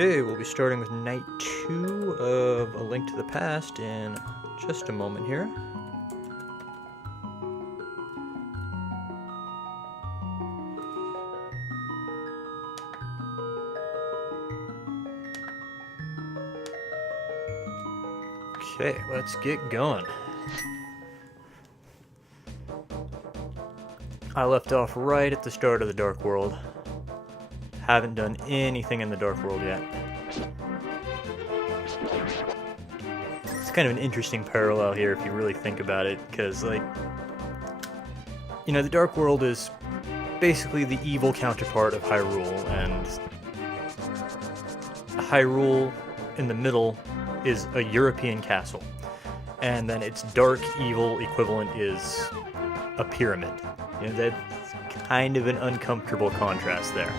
Okay, we'll be starting with night 2 of A Link to the Past in just a moment here. Okay, let's get going. I left off right at the start of the Dark World. Haven't done anything in the Dark World yet. It's kind of an interesting parallel here if you really think about it, because, like, you know, the Dark World is basically the evil counterpart of Hyrule, and Hyrule in the middle is a European castle, and then its dark evil equivalent is a pyramid. You know, that's kind of an uncomfortable contrast there.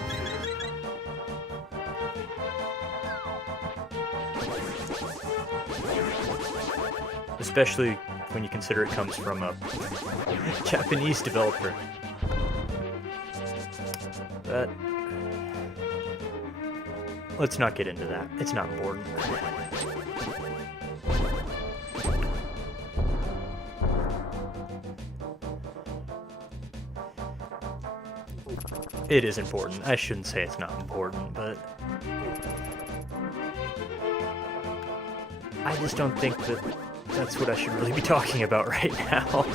Especially when you consider it comes from a Japanese developer. But let's not get into that. It's not important. It is important. I shouldn't say it's not important, but I just don't think that that's what I should really be talking about right now.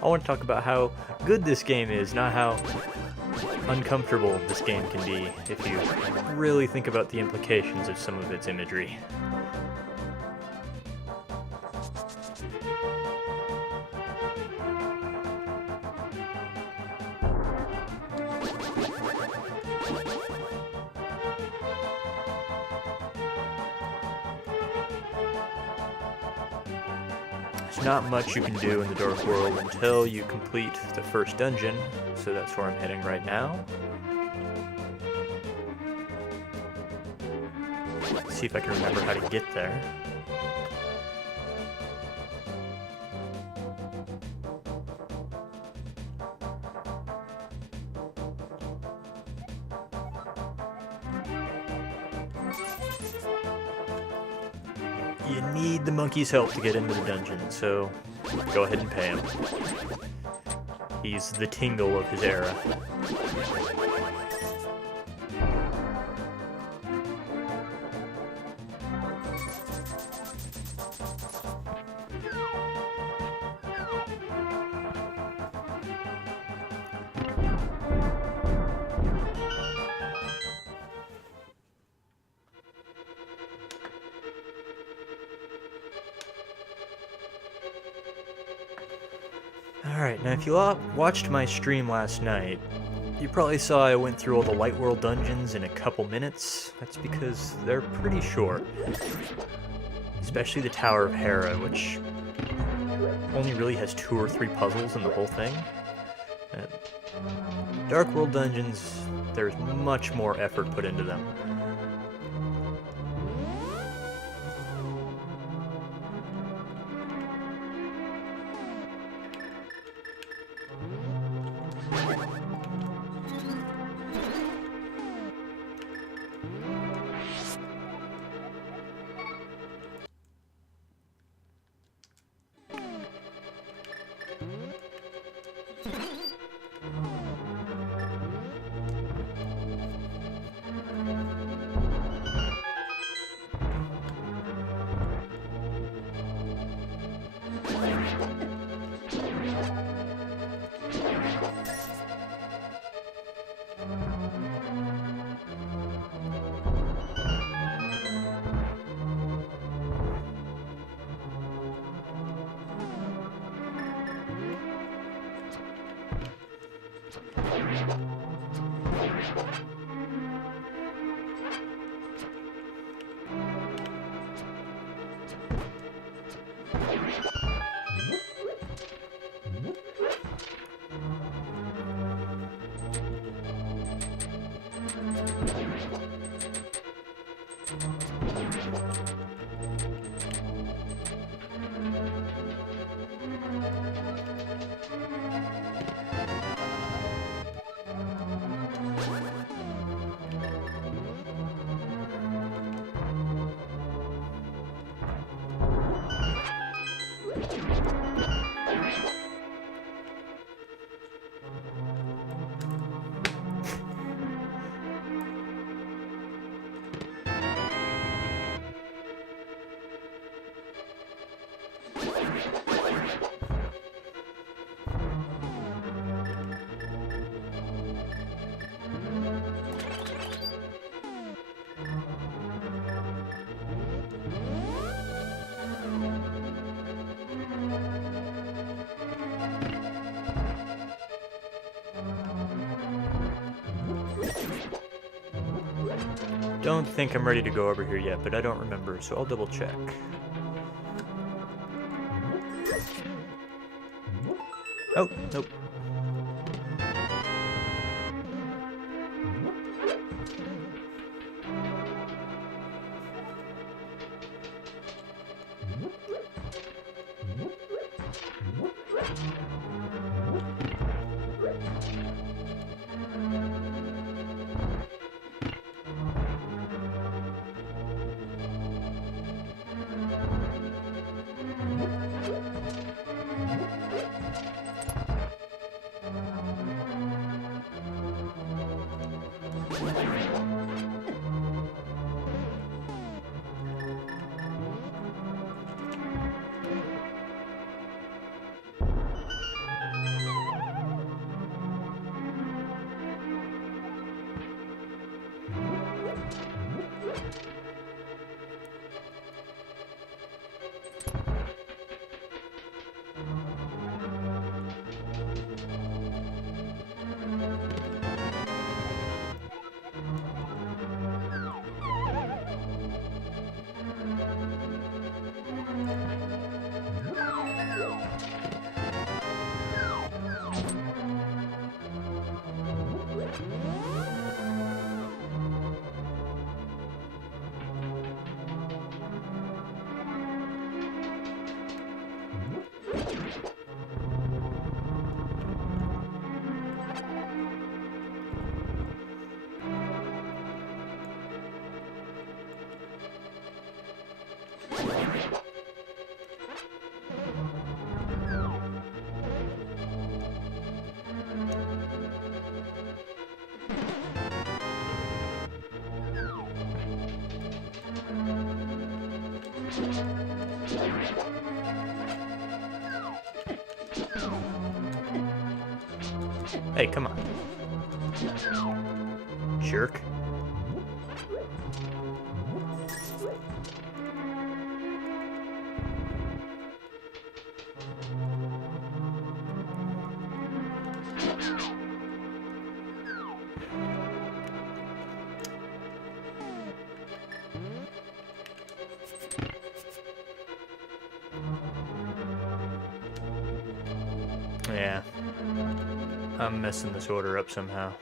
I want to talk about how good this game is, not how uncomfortable this game can be if you really think about the implications of some of its imagery. There's not much you can do in the Dark World until you complete the first dungeon, so that's where I'm heading right now. Let's see if I can remember how to get there. You need the monkey's help to get into the dungeon, so go ahead and pay him. He's the Tingle of his era. Alright, now if you watched my stream last night, you probably saw I went through all the Light World dungeons in a couple minutes. That's because they're pretty short. Especially the Tower of Hera, which only really has 2 or 3 puzzles in the whole thing. Dark World dungeons, there's much more effort put into them. don't think I'm ready to go over here yet, but I don't remember, so I'll double check. Oh, nope. Hey, come on. Jerk. Yeah. I'm messing this order up somehow.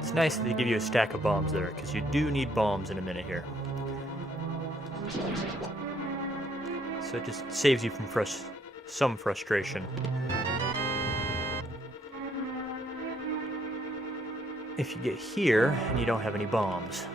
It's nice that they give you a stack of bombs there, because you do need bombs in a minute here. So it just saves you from some frustration. If you get here and you don't have any bombs.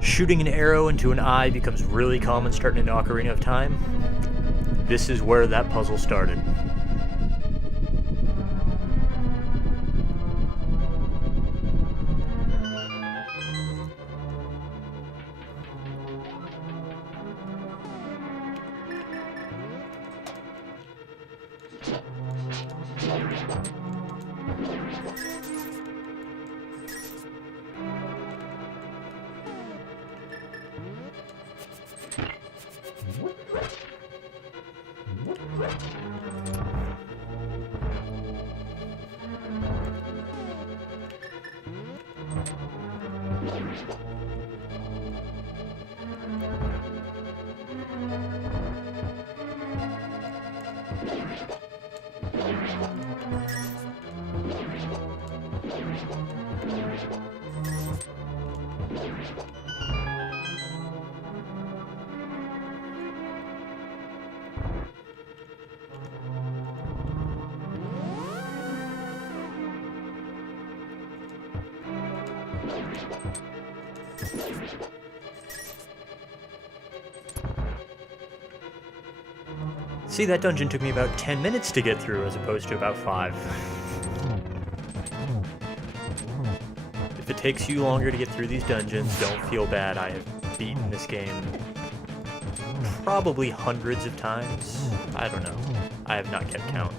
Shooting an arrow into an eye becomes really common starting in Ocarina of Time. This is where that puzzle started. See, that dungeon took me about 10 minutes to get through as opposed to about 5. If it takes you longer to get through these dungeons, don't feel bad. I have beaten this game probably hundreds of times. I don't know. I have not kept count.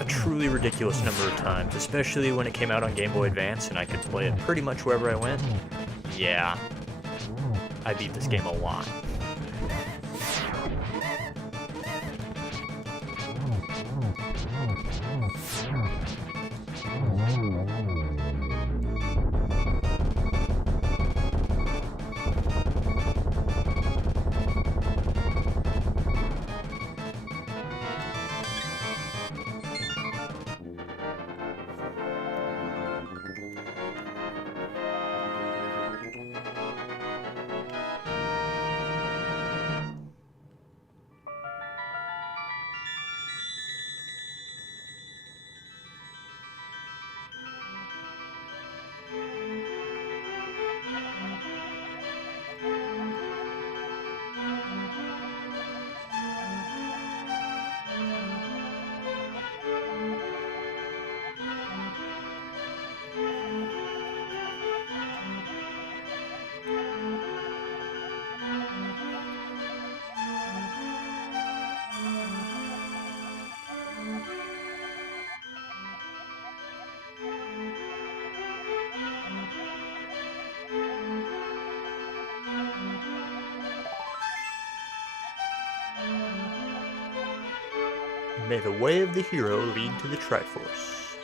A truly ridiculous number of times, especially when it came out on Game Boy Advance and I could play it pretty much wherever I went. Yeah, I beat this game a lot. May the way of the hero lead to the Triforce.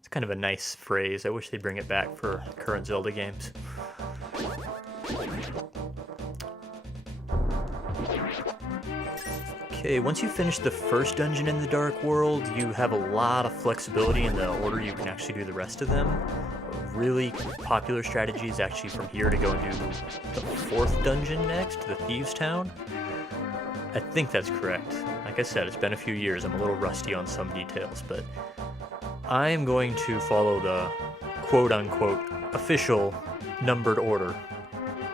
It's kind of a nice phrase. I wish they'd bring it back for current Zelda games. Okay, once you finish the first dungeon in the Dark World, you have a lot of flexibility in the order you can actually do the rest of them. A really popular strategy is actually from here to go and do the 4th dungeon next, the Thieves' Town. I think that's correct. Like I said, it's been a few years. I'm a little rusty on some details, but I am going to follow the quote-unquote official numbered order.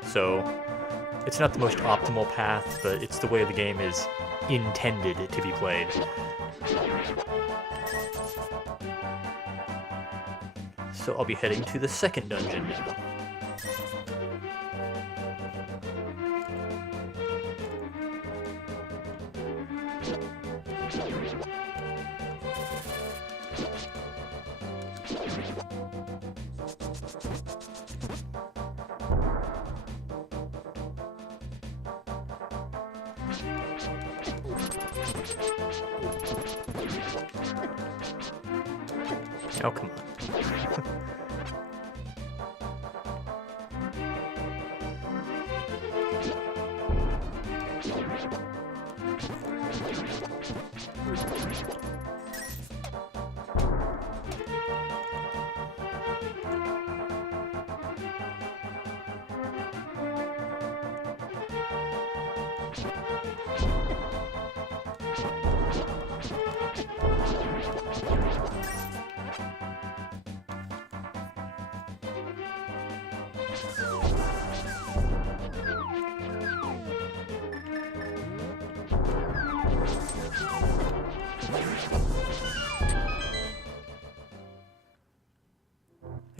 So it's not the most optimal path, but it's the way the game is intended to be played. So I'll be heading to the 2nd dungeon now. Oh, come on.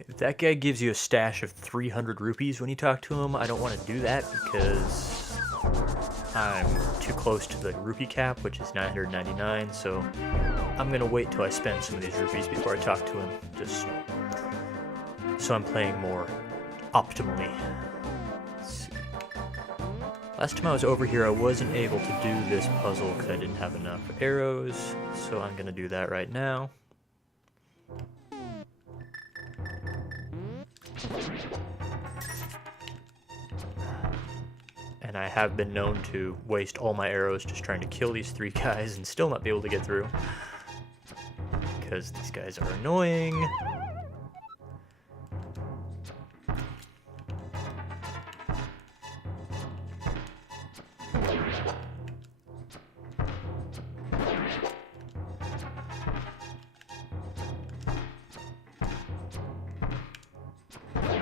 If that guy gives you a stash of 300 rupees when you talk to him, I don't want to do that because I'm too close to the rupee cap, which is 999, so I'm going to wait till I spend some of these rupees before I talk to him, just so I'm playing more optimally. Let's see. Last time I was over here, I wasn't able to do this puzzle because I didn't have enough arrows, so I'm going to do that right now. And I have been known to waste all my arrows just trying to kill these 3 guys and still not be able to get through. Because these guys are annoying.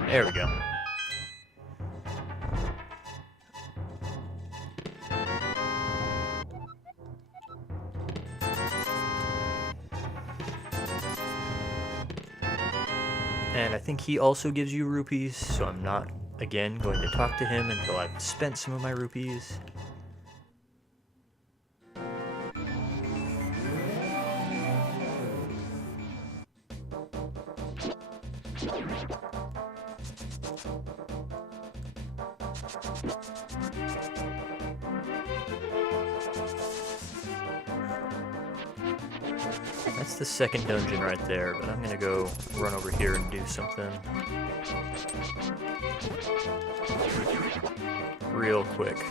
There we go. And I think he also gives you rupees, so I'm not, again, going to talk to him until I've spent some of my rupees. That's the second dungeon right there, but I'm gonna go run over here and do something real quick.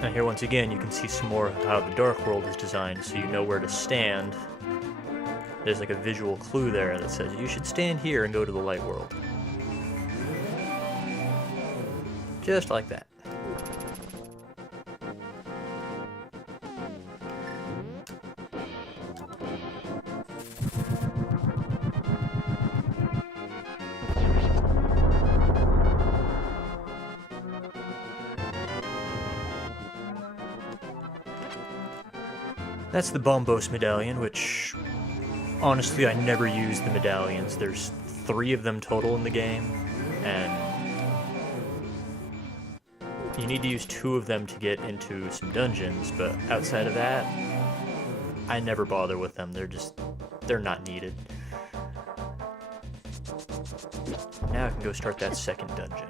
Now here once again you can see some more of how the Dark World is designed, so you know where to stand. There's like a visual clue there that says you should stand here and go to the Light World. Just like that. That's the Bombos medallion, which, honestly, I never use the medallions. There's 3 of them total in the game, and you need to use 2 of them to get into some dungeons, but outside of that, I never bother with them. They're not needed. Now I can go start that second dungeon.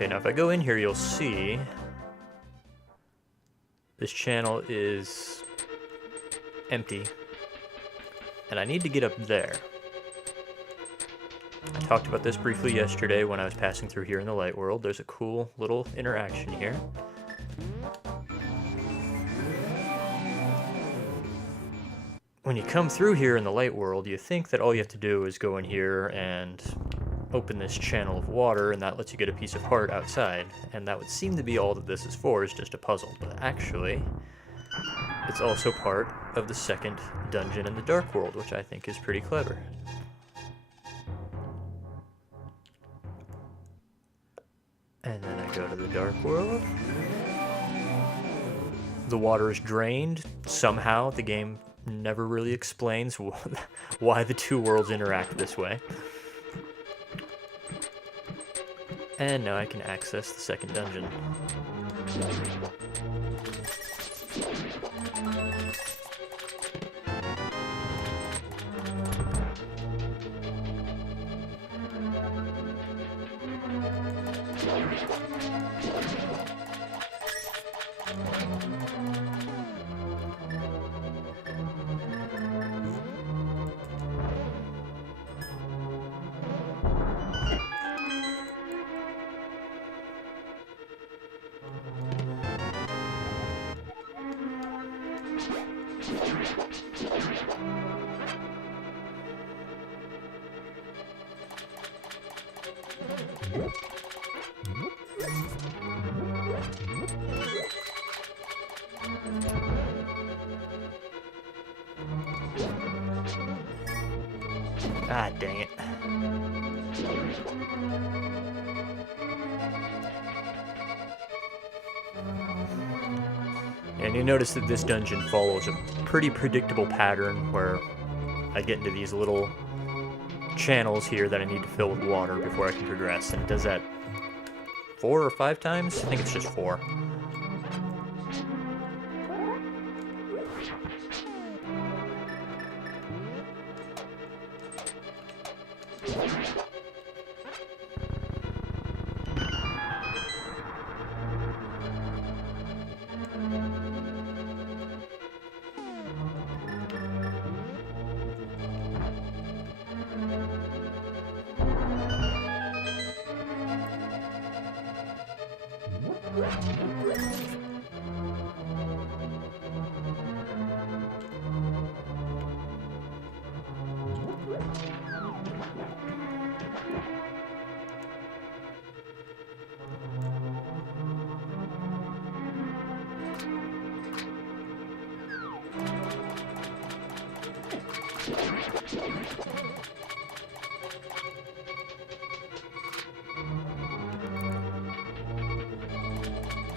Okay, now if I go in here, you'll see this channel is empty, and I need to get up there. I talked about this briefly yesterday when I was passing through here in the Light World. There's a cool little interaction here. When you come through here in the Light World, you think that all you have to do is go in here and open this channel of water, and that lets you get a piece of heart outside, and that would seem to be all that this is for, is just a puzzle. But actually, it's also part of the second dungeon in the Dark World, which I think is pretty clever. And then I go to the Dark World. The water is drained. Somehow, the game never really explains why the 2 worlds interact this way. And now I can access the second dungeon. Ah, dang it. And you notice that this dungeon follows a pretty predictable pattern where I get into these little channels here that I need to fill with water before I can progress, and it does that 4 or 5 times? I think it's just 4.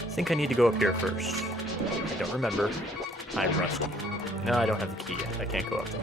I think I need to go up here first. I don't remember. I'm rusty. No, I don't have the key yet. I can't go up there.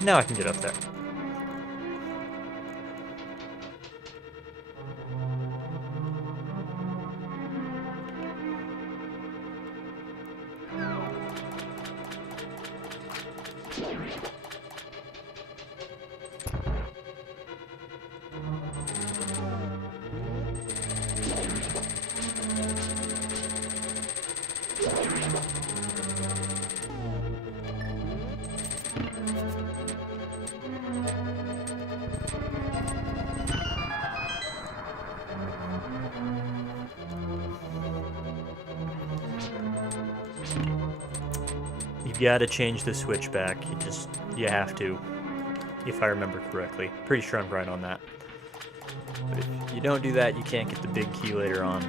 Now I can get up there. You gotta change the switch back. You have to, if I remember correctly. Pretty sure I'm right on that. But if you don't do that, you can't get the big key later on.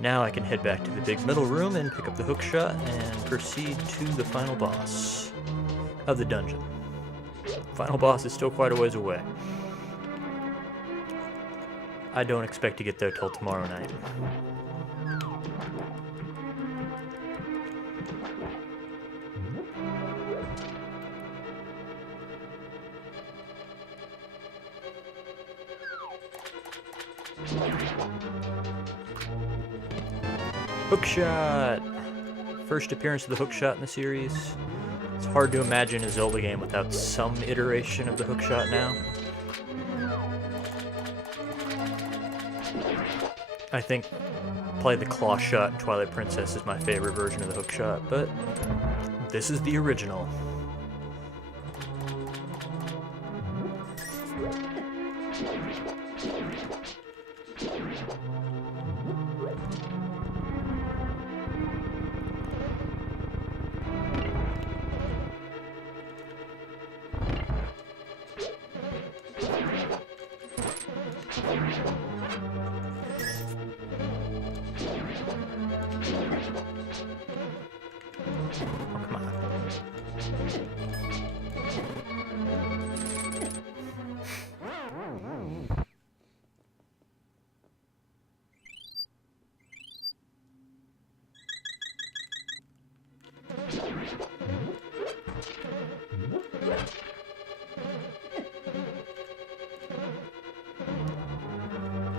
Now I can head back to the big middle room and pick up the hookshot and proceed to the final boss of the dungeon. Final boss is still quite a ways away. I don't expect to get there till tomorrow night. Hookshot! First appearance of the hookshot in the series. It's hard to imagine a Zelda game without some iteration of the hookshot now. I think probably the claw shot in Twilight Princess is my favorite version of the hookshot, but this is the original. Oh, come on.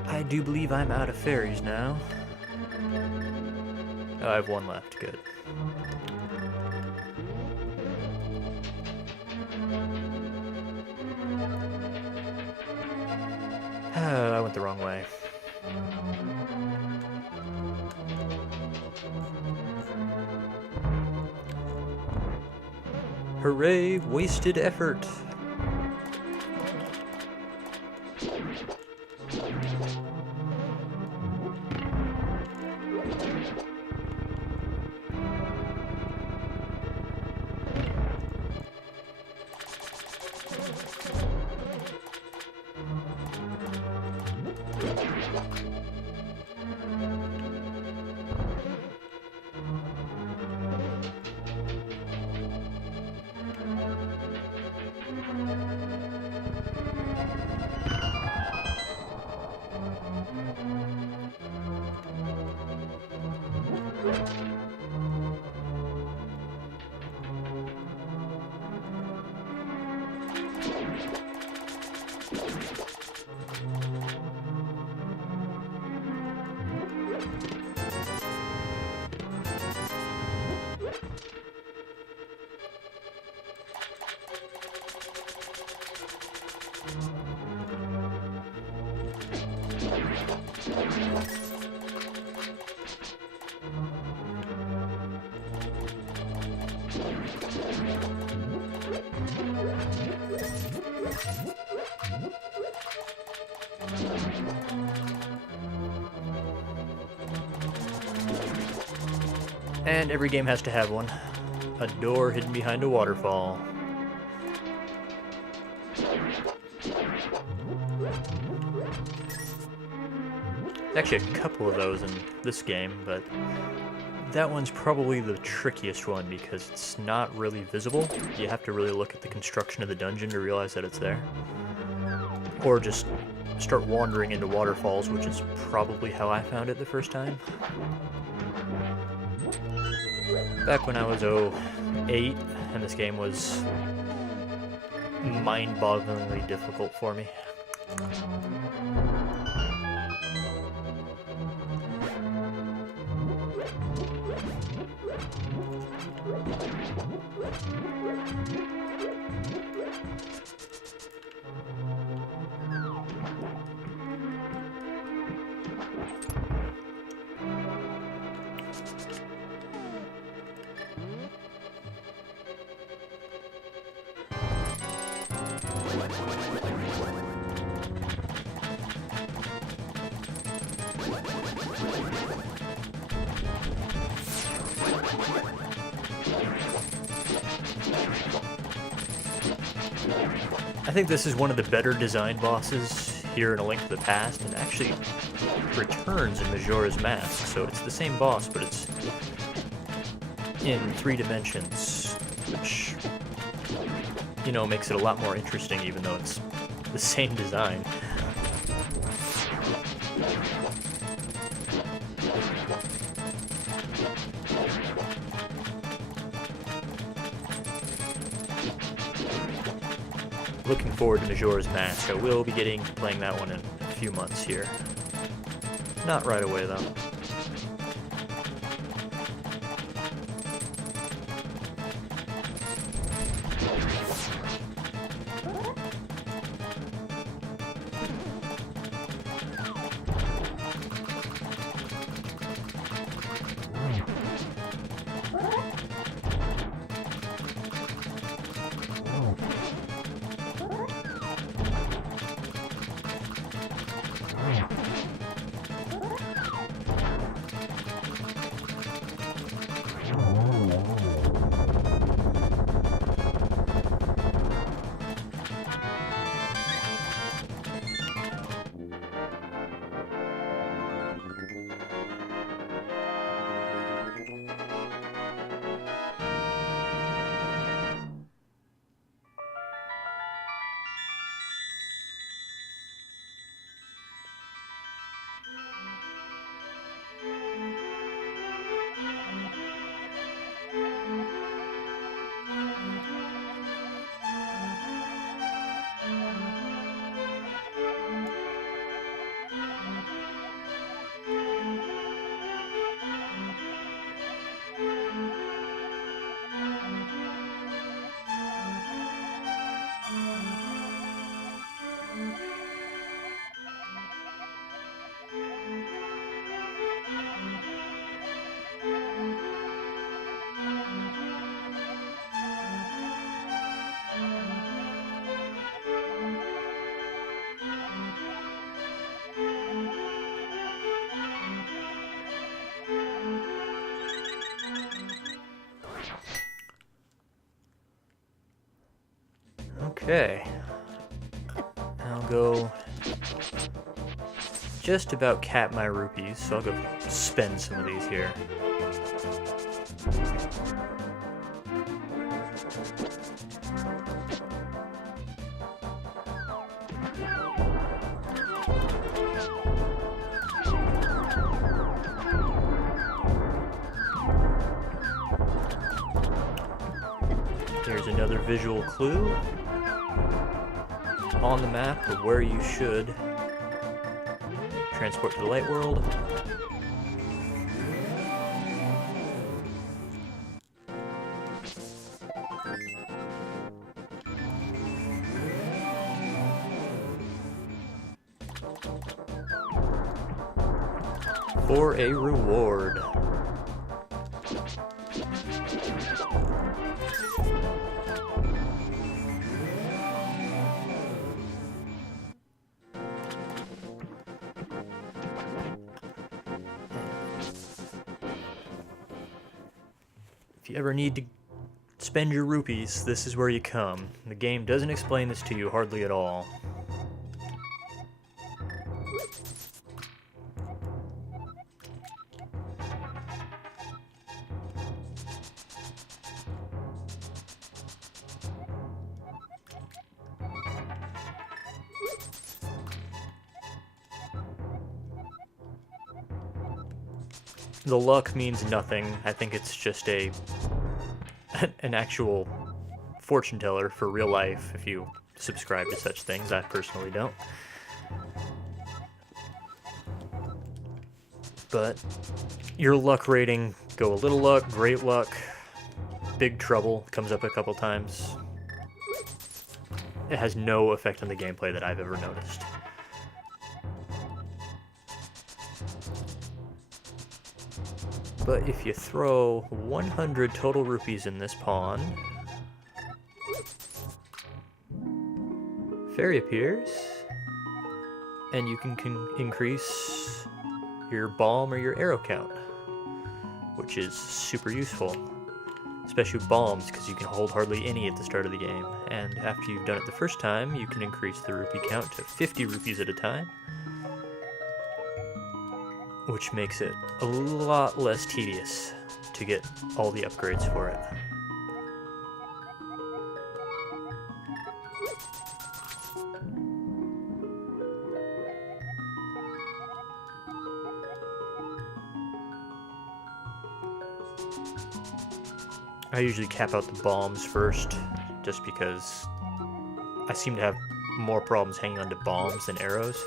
I do believe I'm out of fairies now. Oh, I have one left. Good. I went the wrong way. Hooray, wasted effort. And every game has to have one. A door hidden behind a waterfall. Actually, a couple of those in this game, but that one's probably the trickiest one because it's not really visible. You have to really look at the construction of the dungeon to realize that it's there. Or just start wandering into waterfalls, which is probably how I found it the first time. Back when I was 8, and this game was mind-bogglingly difficult for me. I think this is one of the better designed bosses here in A Link to the Past, and actually returns in Majora's Mask, so it's the same boss, but it's in 3 dimensions, which, you know, makes it a lot more interesting even though it's the same design. Looking forward to Majora's Mask. I will be playing that one in a few months here. Not right away, though. Okay. I'll go just about cap my rupees, so I'll go spend some of these here. Here's another visual clue on the map of where you should transport to the light world. For a reward. If you ever need to spend your rupees, this is where you come. The game doesn't explain this to you hardly at all. The luck means nothing. I think it's just an actual fortune teller for real life if you subscribe to such things. I personally don't. But your luck rating, go a little luck, great luck, big trouble, comes up a couple times. It has no effect on the gameplay that I've ever noticed. But if you throw 100 total rupees in this pawn, fairy appears, and you can increase your bomb or your arrow count, which which is super useful. Especially with bombs, because you can hold hardly any at the start of the game. And after you've done it the first time, you can increase the rupee count to 50 rupees at a time, which makes it a lot less tedious to get all the upgrades for it. I usually cap out the bombs first, just because I seem to have more problems hanging onto bombs than arrows.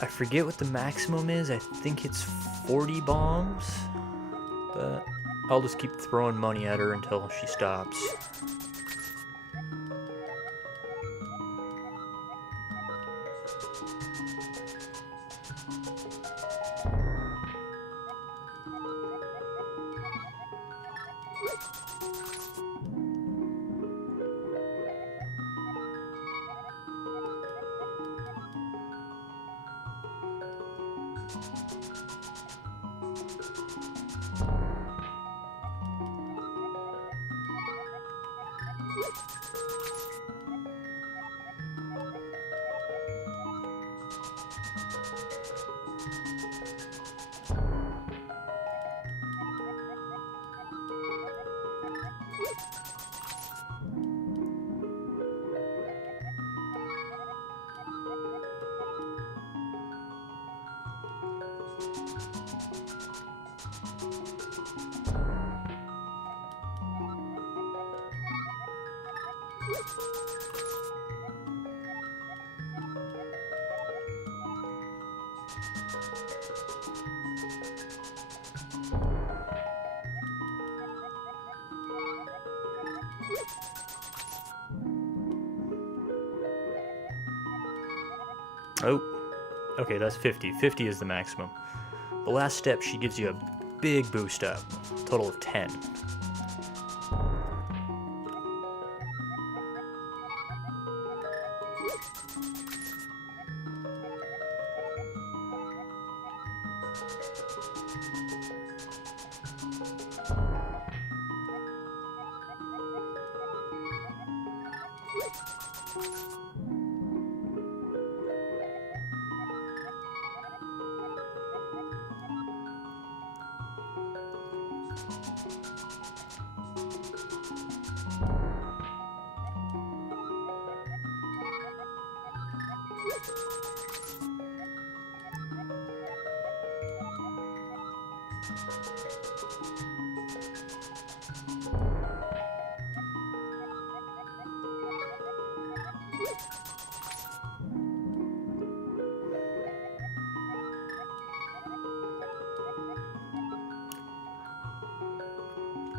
I forget what the maximum is. I think it's 40 bombs, but I'll just keep throwing money at her until she stops. Oh, okay, that's 50. 50 is the maximum. The last step, she gives you a big boost up, total of 10.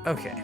Okay.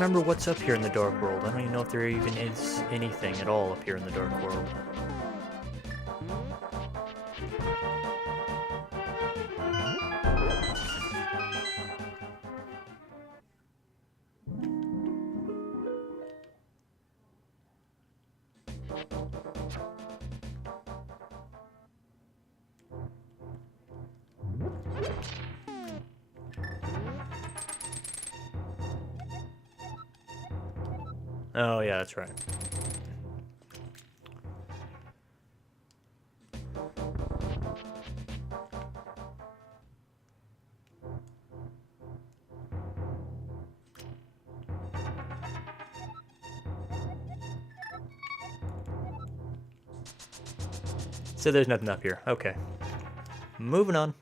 remember what's up here in the Dark World. I don't even know if there even is anything at all up here in the Dark World. Oh, yeah, that's right. So there's nothing up here. Okay. Moving on.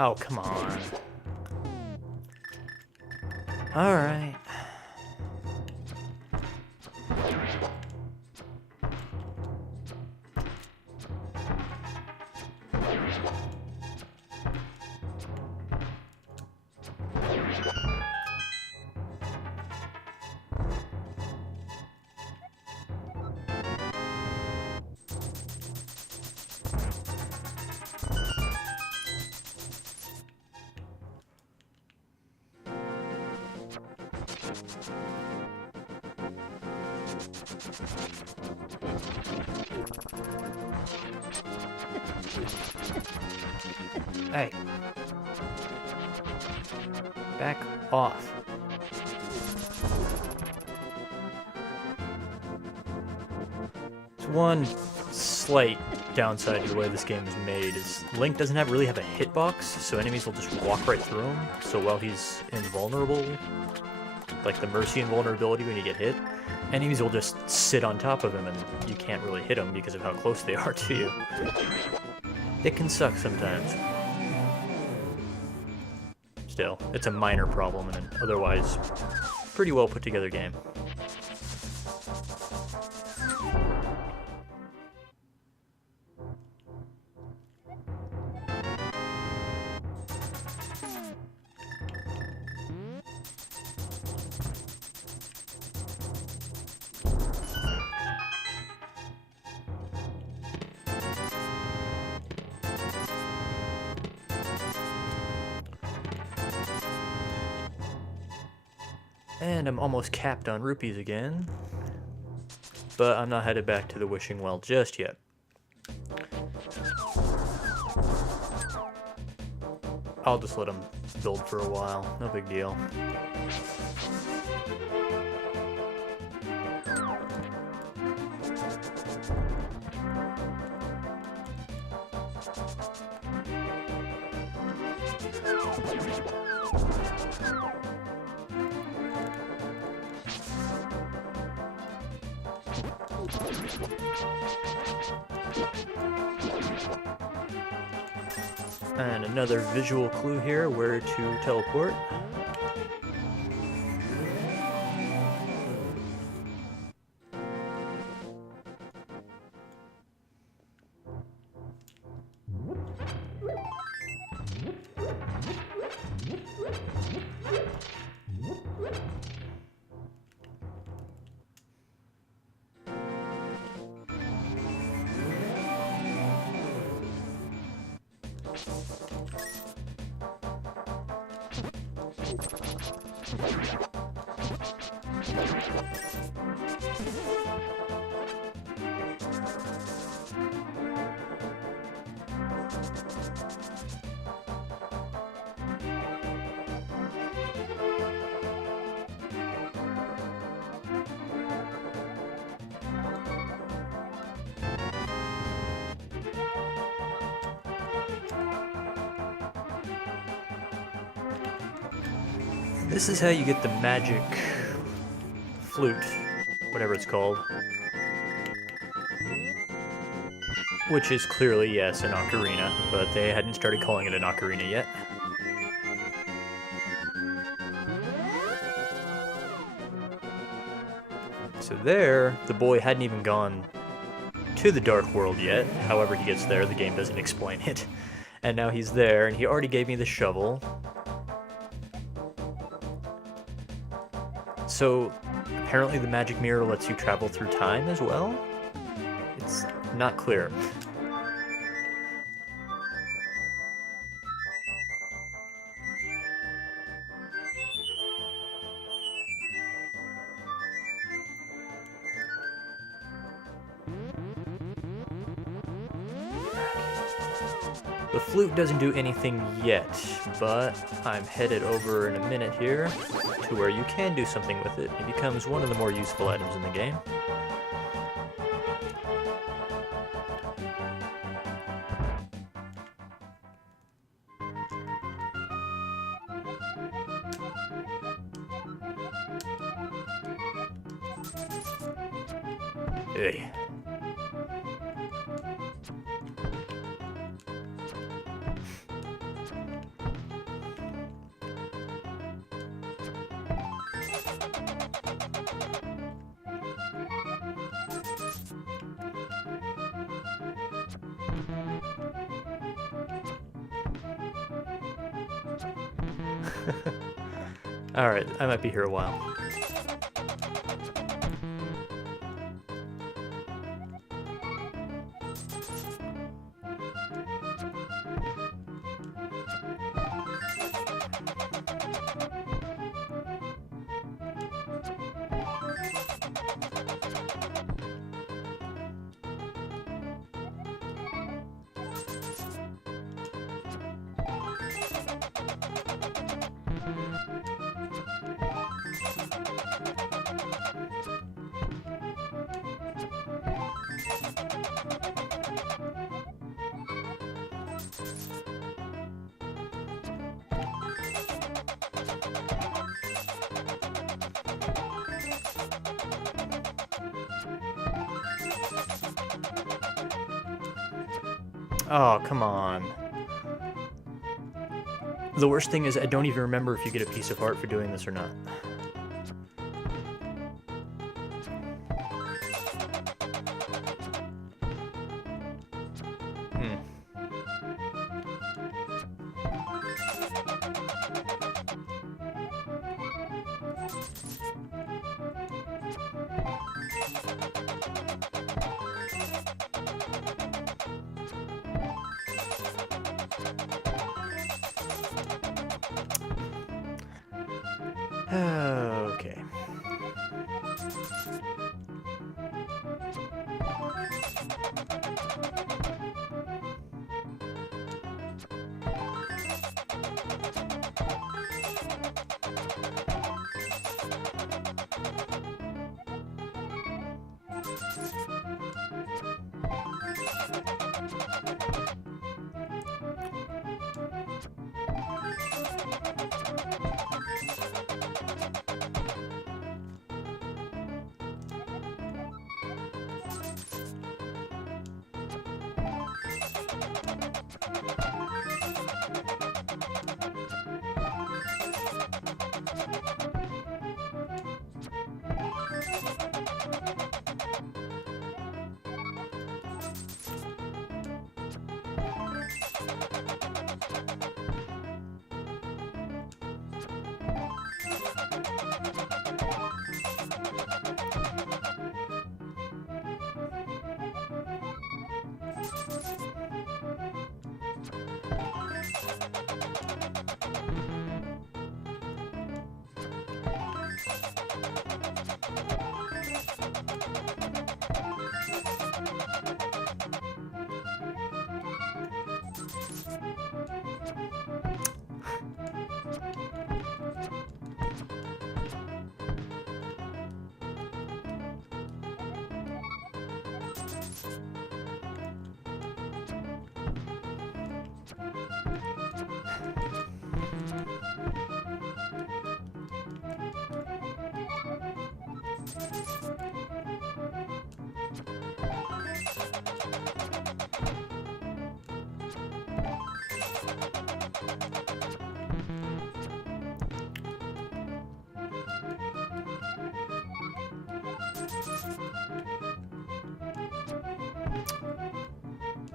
Oh, come on. All right. Hey. Back off. There's one slight downside to the way this game is made is Link doesn't really have a hitbox, so enemies will just walk right through him. So while he's invulnerable, like the mercy invulnerability when you get hit, enemies will just sit on top of him and you can't really hit them because of how close they are to you. It can suck sometimes. Still, it's a minor problem in an otherwise pretty well put together game. And I'm almost capped on rupees again, but I'm not headed back to the wishing well just yet. I'll just let them build for a while, no big deal. And another visual clue here where to teleport. This is how you get the magic flute, whatever it's called. Which is clearly, yes, an ocarina, but they hadn't started calling it an ocarina yet. So there, the boy hadn't even gone to the Dark World yet. However he gets there, the game doesn't explain it. And now he's there, and he already gave me the shovel. So, apparently the magic mirror lets you travel through time as well? It's not clear. The flute doesn't do anything yet, but I'm headed over in a minute here to where you can do something with it. It becomes one of the more useful items in the game. Hey. Alright, I might be here a while. Oh, come on. The worst thing is I don't even remember if you get a piece of heart for doing this or not. Okay.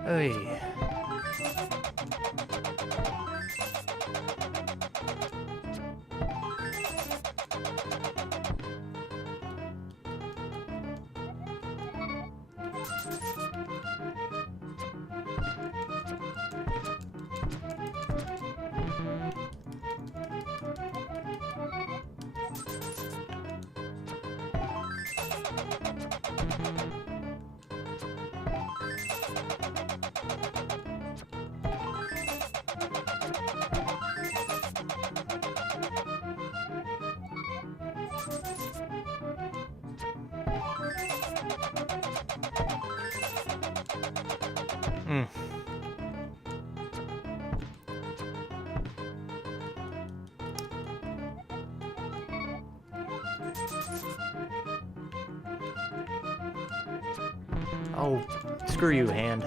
Hey. Mm. Oh, screw you, hand.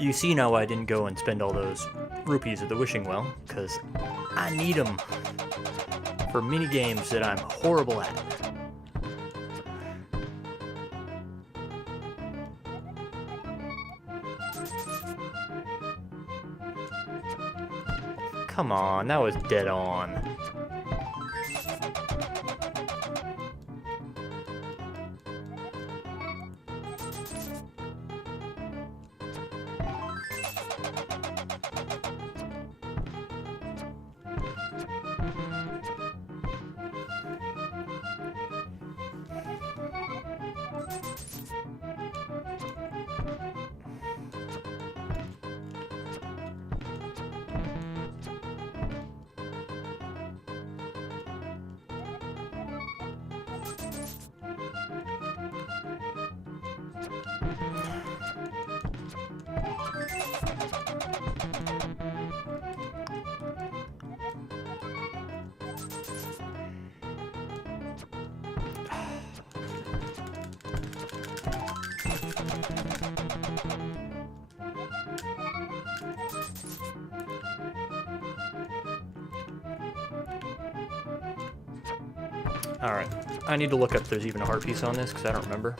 You see now I didn't go and spend all those rupees at the wishing well, because I need them for mini games that I'm horrible at. Come on, that was dead on. Alright, I need to look up if there's even a heart piece on this, because I don't remember.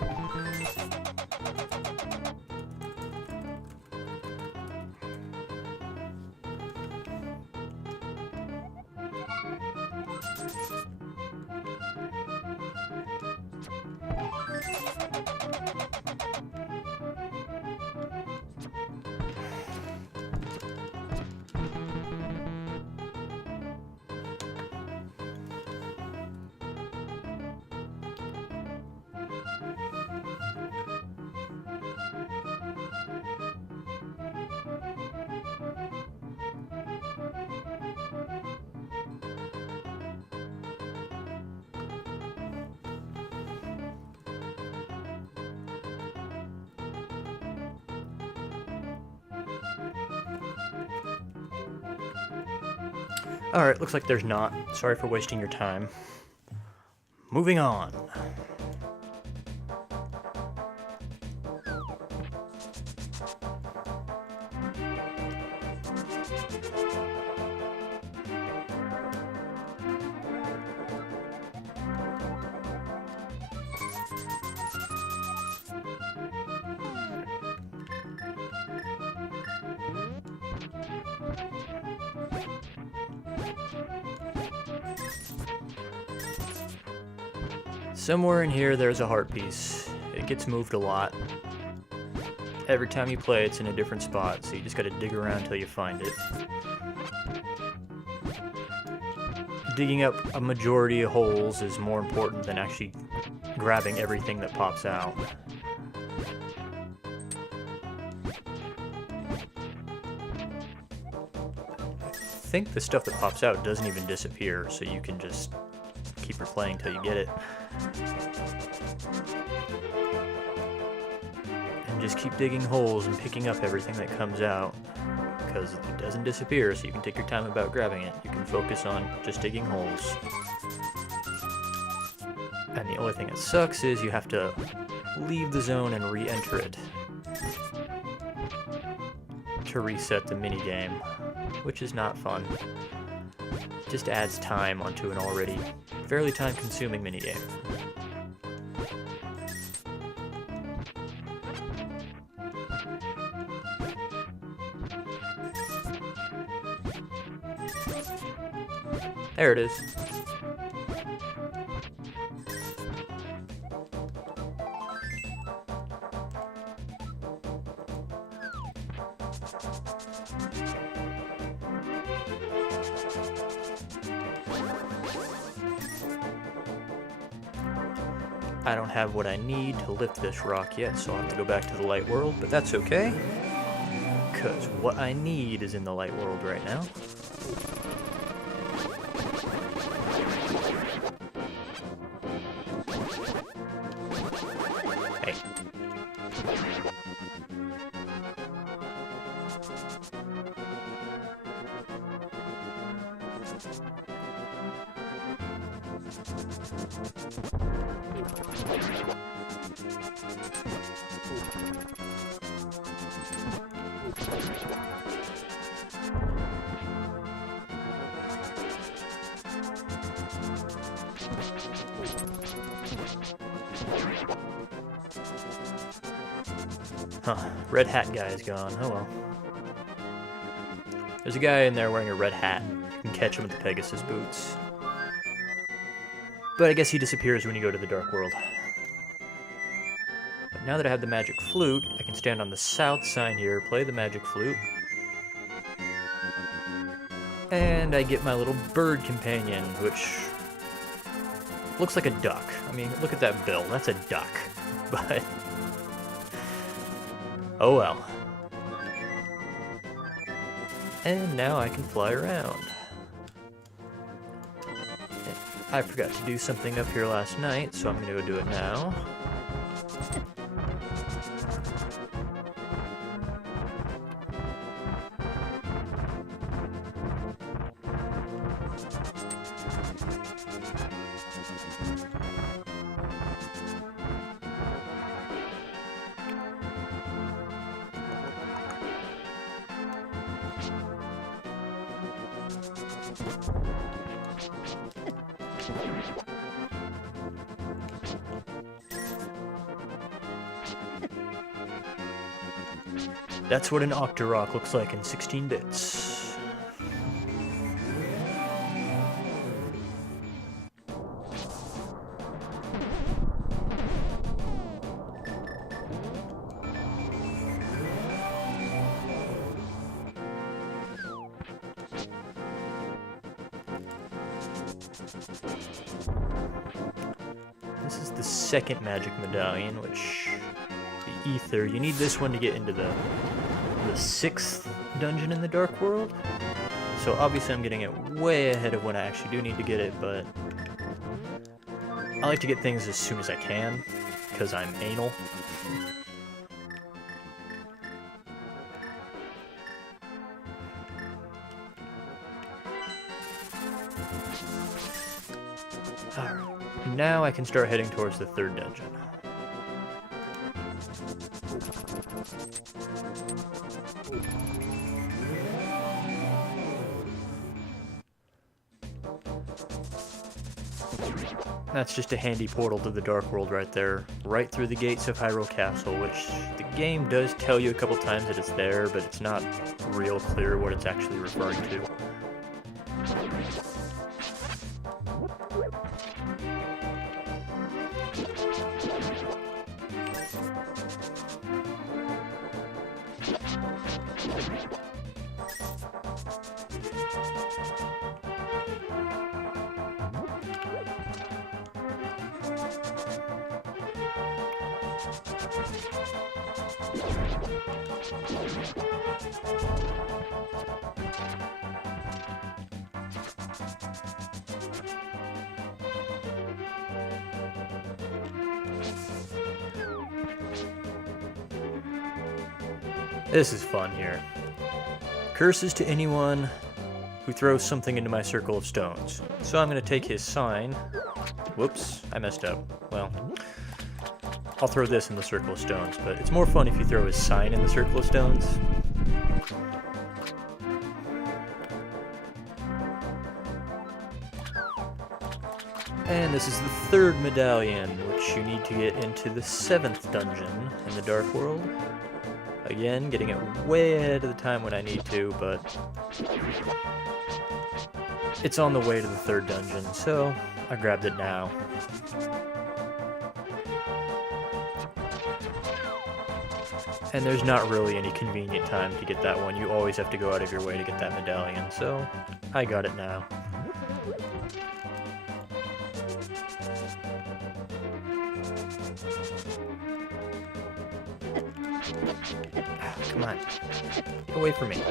Alright, looks like there's not. Sorry for wasting your time. Moving on. Somewhere in here there's a heart piece. It gets moved a lot. Every time you play it's in a different spot, so you just gotta dig around until you find it. Digging up a majority of holes is more important than actually grabbing everything that pops out. think the stuff that pops out doesn't even disappear, so you can just keep replaying till you get it. And just keep digging holes and picking up everything that comes out, because it doesn't disappear, so you can take your time about grabbing it. You can focus on just digging holes. And the only thing that sucks is you have to leave the zone and re-enter it to reset the minigame, which is not fun. It just adds time onto an already fairly time-consuming minigame. There it is. I don't have what I need to lift this rock yet, so I'll have to go back to the light world, but that's okay, because what I need is in the light world right now. Hey. Huh, red hat guy is gone. Oh well. There's a guy in there wearing a red hat. You can catch him with the Pegasus boots. But I guess he disappears when you go to the Dark World. But now that I have the magic flute, I can stand on the south side here, play the magic flute. And I get my little bird companion, which looks like a duck. I mean, look at that bill. That's a duck. But oh well. And now I can fly around. I forgot to do something up here last night, so I'm gonna go do it now. That's what an Octorok looks like in 16 bits. This is the second magic medallion, which the ether. You need this one to get into the 6th dungeon in the Dark World. So obviously I'm getting it way ahead of when I actually do need to get it, but I like to get things as soon as I can, because I'm anal. Alright, now I can start heading towards the 3rd dungeon. That's just a handy portal to the Dark World right there, right through the gates of Hyrule Castle, which the game does tell you a couple times that it's there, but it's not real clear what it's actually referring to. This is fun here. Curses to anyone who throws something into my circle of stones. So I'm going to take his sign. Whoops, I messed up. Well, I'll throw this in the circle of stones, but it's more fun if you throw his sign in the circle of stones. And this is the third medallion, which you need to get into the 7th dungeon in the Dark World. Again, getting it way ahead of the time when I need to, but it's on the way to the 3rd dungeon, so I grabbed it now. And there's not really any convenient time to get that one. You always have to go out of your way to get that medallion, so I got it now. Come on. Get away from me.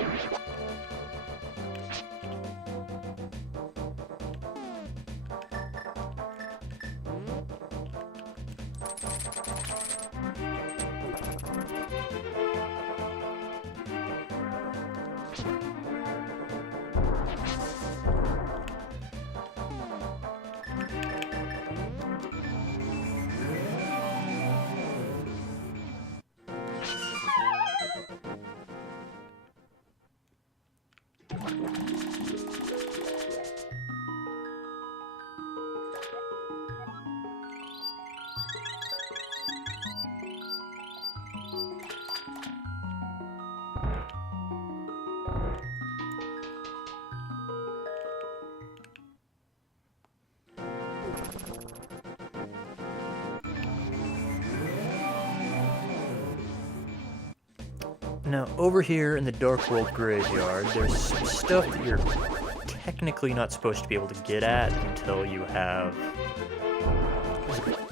Now, over here in the Dark World Graveyard, there's some stuff that you're technically not supposed to be able to get at until you have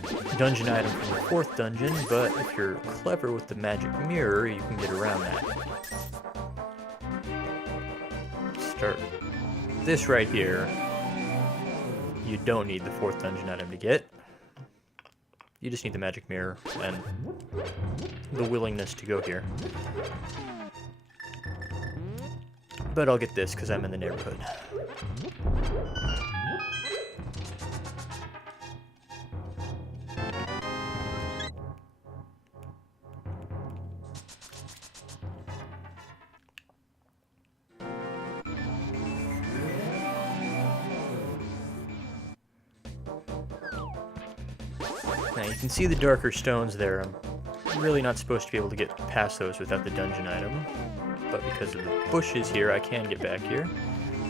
a dungeon item from the 4th dungeon, but if you're clever with the magic mirror, you can get around that. Start this right here. You don't need the 4th dungeon item to get. You just need the magic mirror and the willingness to go here. But I'll get this because I'm in the neighborhood. Now you can see the darker stones there. I'm really not supposed to be able to get past those without the dungeon item, but because of the bushes here, I can get back here.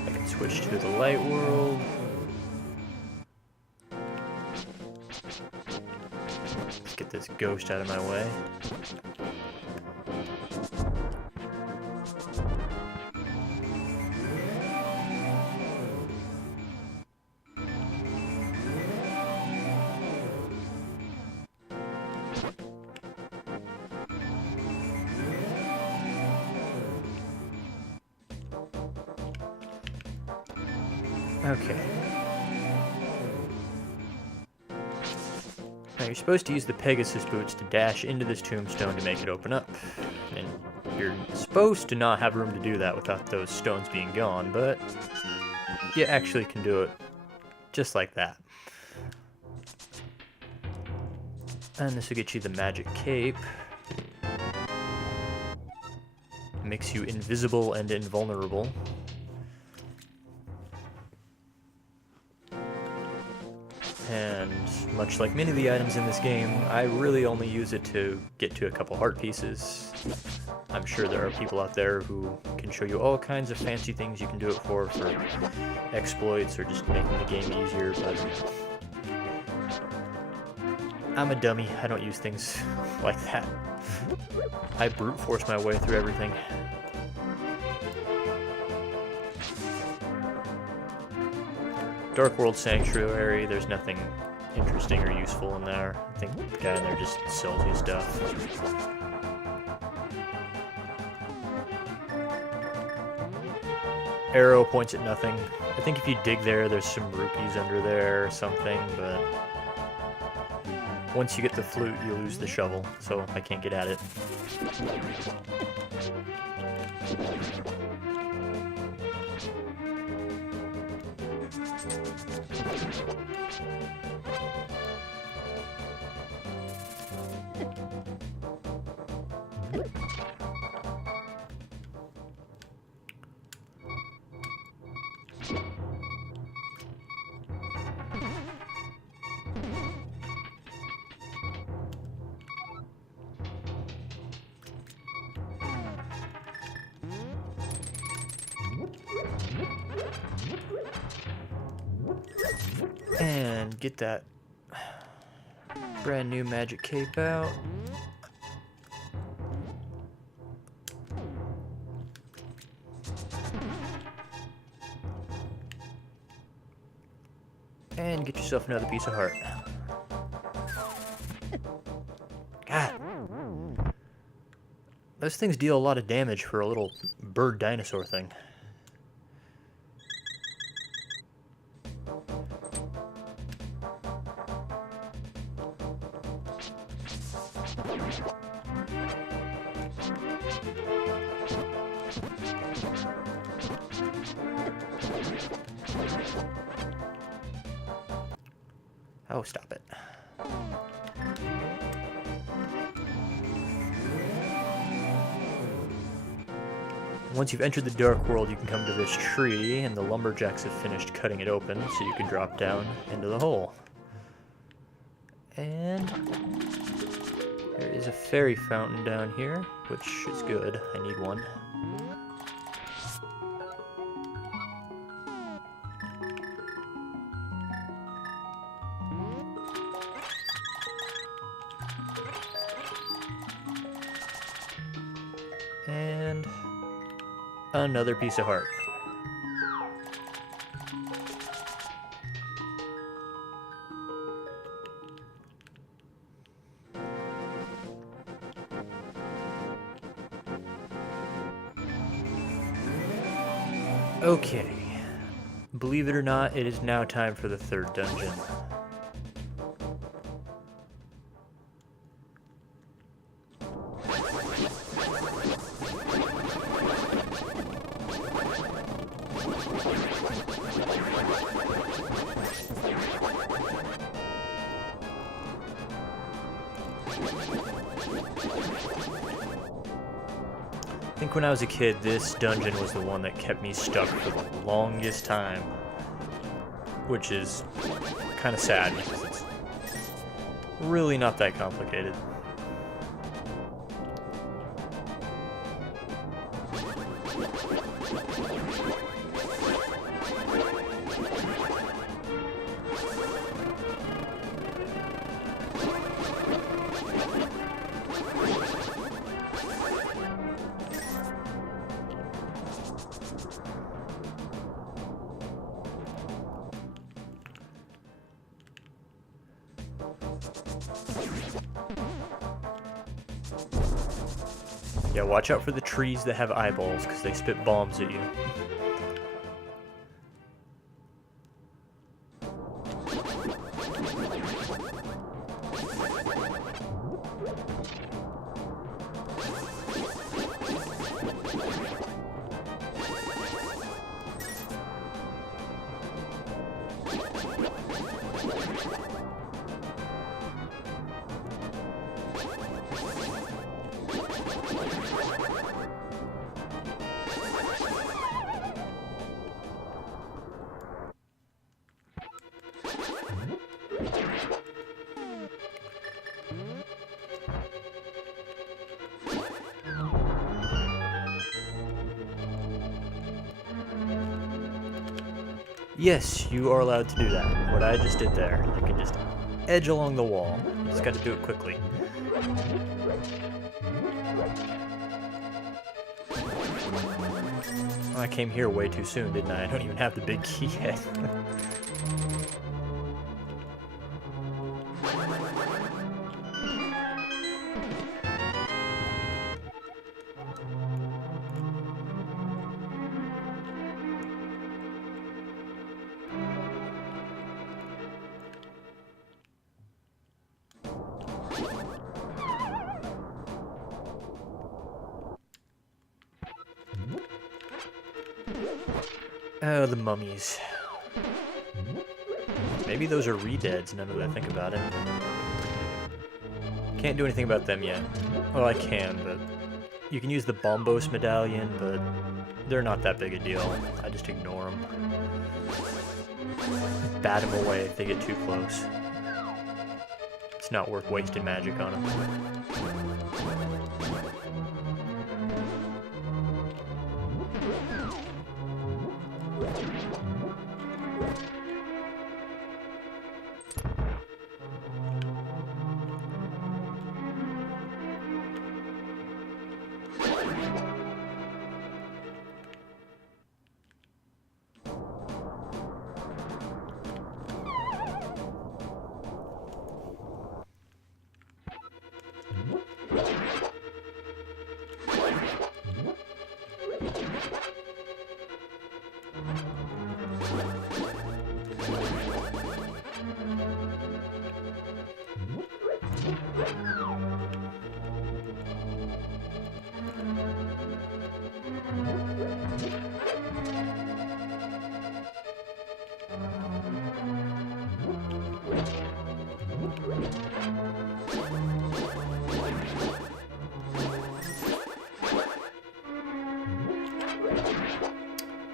I can switch to the light world. Let's get this ghost out of my way. Okay. Now you're supposed to use the Pegasus boots to dash into this tombstone to make it open up. And you're supposed to not have room to do that without those stones being gone, but you actually can do it just like that. And this will get you the magic cape. Makes you invisible and invulnerable. And much like many of the items in this game, I really only use it to get to a couple heart pieces. I'm sure there are people out there who can show you all kinds of fancy things you can do it for exploits or just making the game easier, but I'm a dummy. I don't use things like that. I brute force my way through everything. Dark World Sanctuary, there's nothing interesting or useful in there. I think the guy in there just sells you stuff. Arrow points at nothing. I think if you dig there, there's some rupees under there or something, but once you get the flute, you lose the shovel, so I can't get at it. And get that brand new magic cape out. And get yourself another piece of heart. God. Those things deal a lot of damage for a little bird dinosaur thing. Oh, stop it. Once you've entered the Dark World, you can come to this tree, and the lumberjacks have finished cutting it open, so you can drop down into the hole. And there is a fairy fountain down here, which is good. I need one. And another piece of heart. Okay. Believe it or not, it is now time for the third dungeon. I think when I was a kid, this dungeon was the one that kept me stuck for the longest time, which is kind of sad because it's really not that complicated. Yeah, watch out for the trees that have eyeballs, because they spit bombs at you. Yes, you are allowed to do that. What I just did there. You can just edge along the wall. You just got to do it quickly. I came here way too soon, didn't I? I don't even have the big key yet. Oh, the mummies. Maybe those are re-deads, now that I think about it. Can't do anything about them yet. Well, I can, but... You can use the Bombos medallion, but they're not that big a deal. I just ignore them. Bat them away if they get too close. It's not worth wasting magic on them.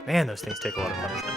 Man, those things take a lot of punishment.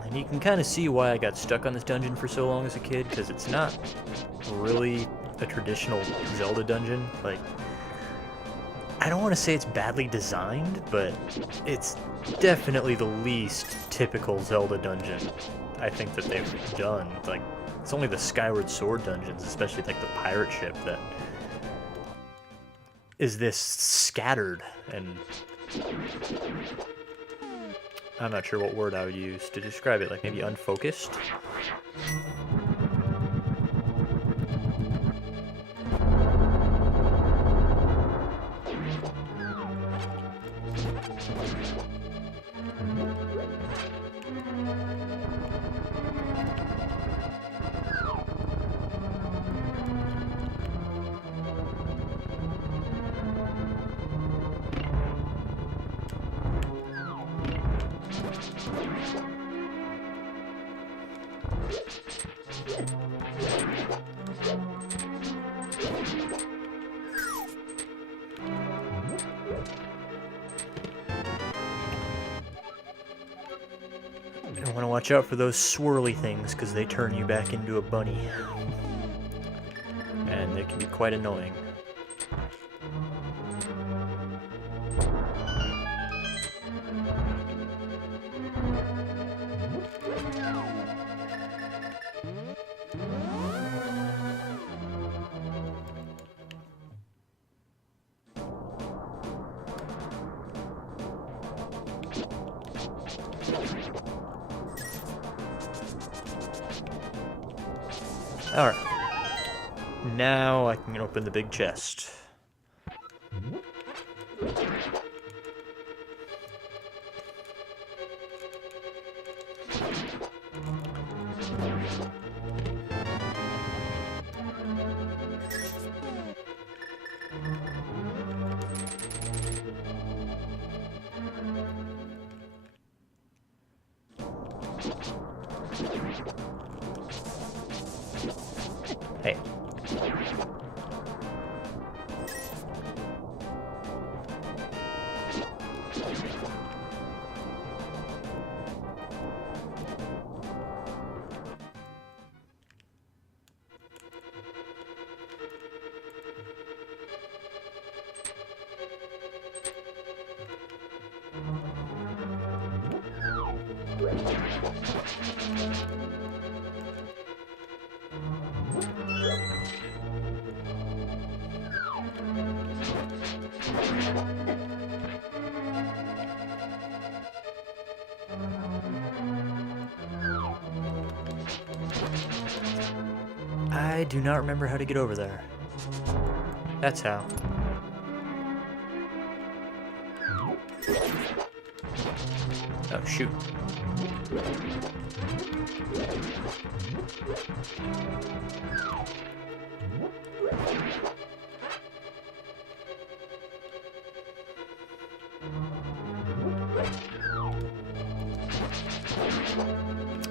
And you can kind of see why I got stuck on this dungeon for so long as a kid, because it's not really a traditional Zelda dungeon. Like, I don't want to say it's badly designed, but it's definitely the least typical Zelda dungeon I think that they've done. Like, it's only the Skyward Sword dungeons, especially like the pirate ship, that is this scattered, and I'm not sure what word I would use to describe it, like maybe unfocused? I want to watch out for those swirly things, because they turn you back into a bunny. And they can be quite annoying. Alright. Now I can open the big chest. Hey. I do not remember how to get over there. That's how. Oh, shoot.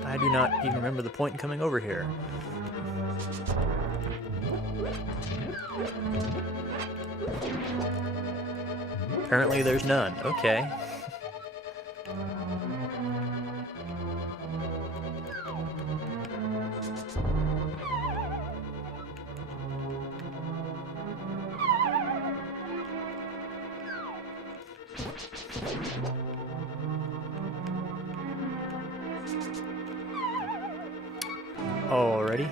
I do not even remember the point in coming over here. Apparently there's none. Okay. Alrighty.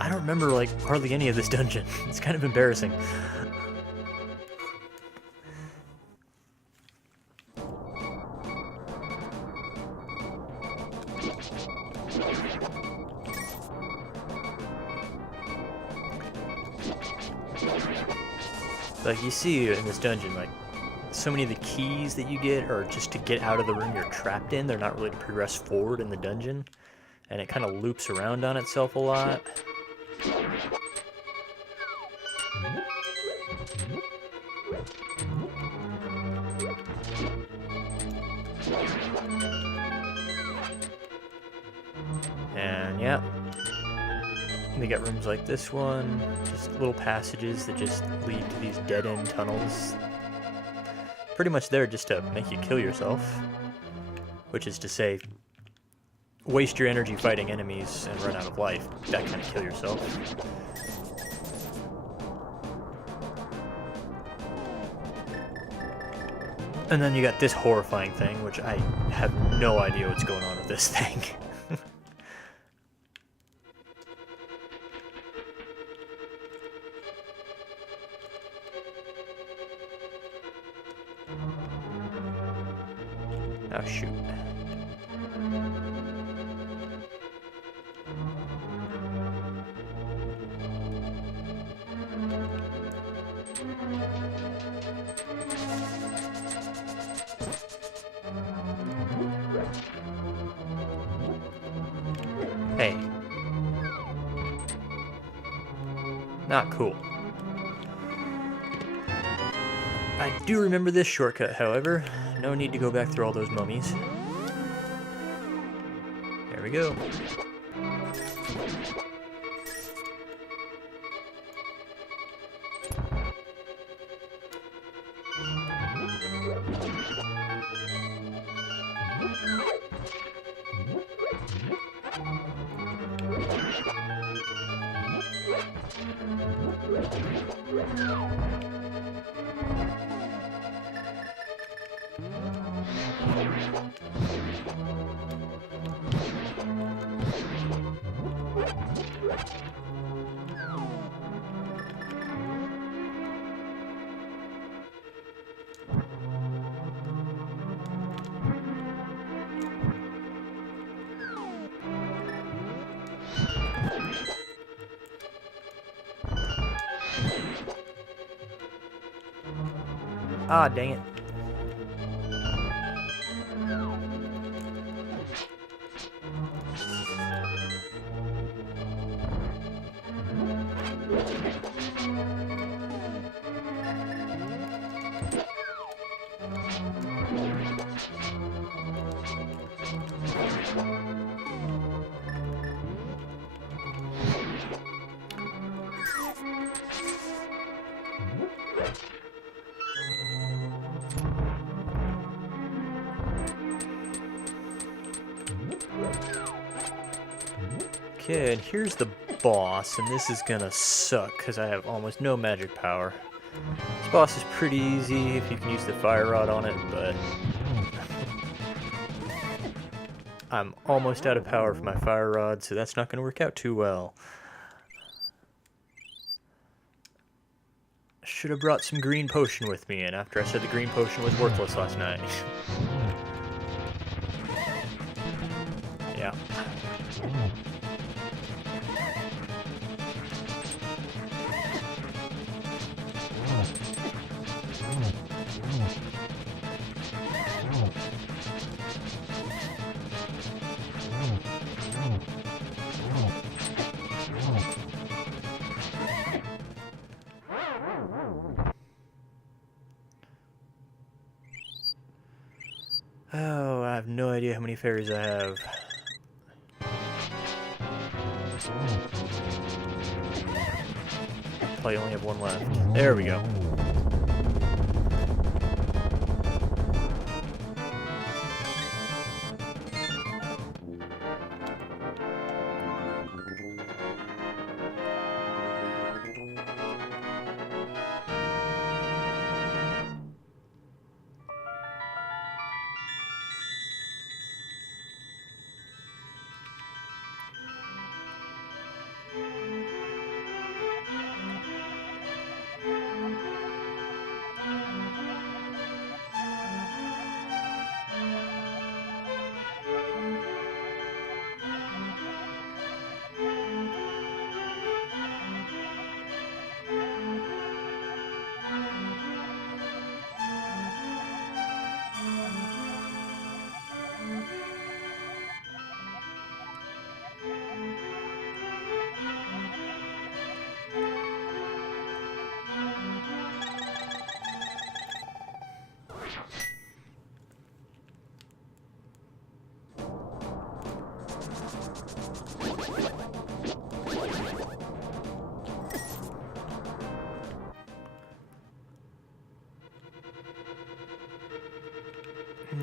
I don't remember, like, hardly any of this dungeon. It's kind of embarrassing. Like, you see in this dungeon, like, so many of the keys that you get are just to get out of the room you're trapped in. They're not really to progress forward in the dungeon. And it kind of loops around on itself a lot. And yeah, they got rooms like this one, just little passages that just lead to these dead-end tunnels. Pretty much there just to make you kill yourself, which is to say, waste your energy fighting enemies and run out of life. That kind of kill yourself. And then you got this horrifying thing, which I have no idea what's going on with this thing. Oh, shoot. Hey. Not cool. I do remember this shortcut, however. No need to go back through all those mummies. There we go. Ah, dang it. Okay, and here's the boss, and this is gonna suck because I have almost no magic power. This boss is pretty easy if you can use the fire rod on it, but I'm almost out of power for my fire rod, so that's not gonna work out too well. Should have brought some green potion with me, and after I said the green potion was worthless last night. Oh, I have no idea how many fairies I have. Probably only have one left. There we go.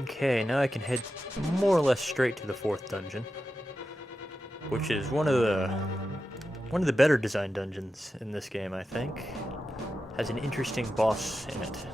Okay, now I can head more or less straight to the 4th dungeon, which is one of the better designed dungeons in this game, I think. Has an interesting boss in it.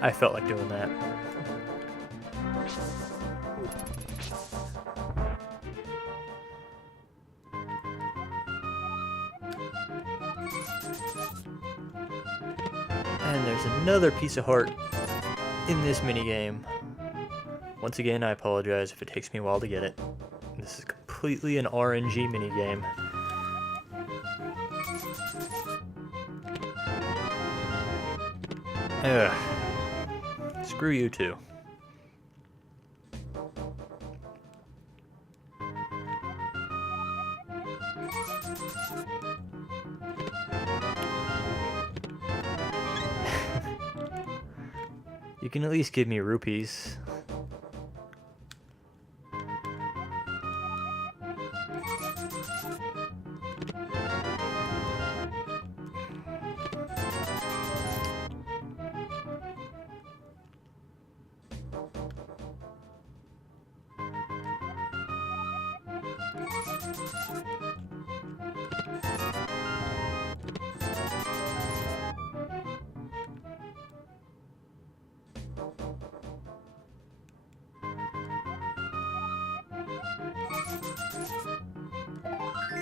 I felt like doing that. And there's another piece of heart in this minigame. Once again, I apologize if it takes me a while to get it. This is completely an RNG minigame. Ugh. Screw you too. You can at least give me rupees.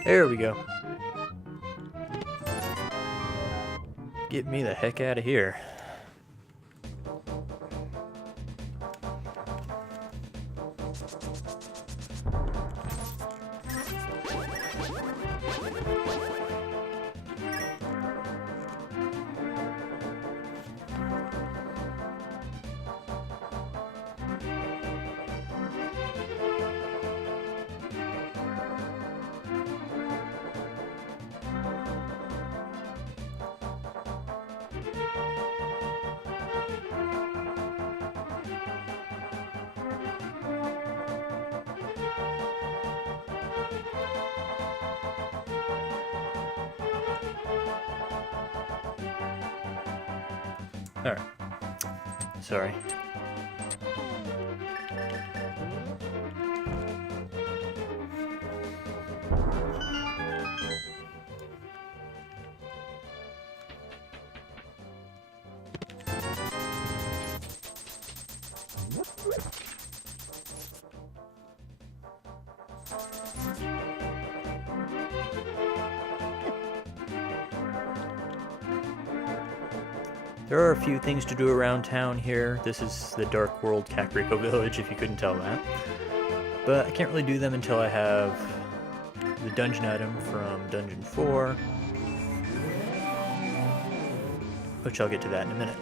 There we go. Get me the heck out of here. Alright. Sorry. There are a few things to do around town here. This is the Dark World Kakariko Village, if you couldn't tell that. But I can't really do them until I have the dungeon item from Dungeon 4, which I'll get to that in a minute.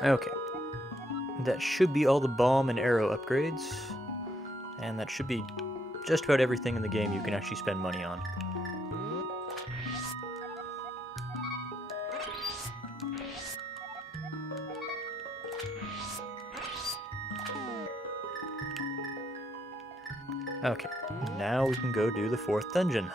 Okay. That should be all the bomb and arrow upgrades. And that should be just about everything in the game you can actually spend money on. Okay, now we can go do the 4th dungeon.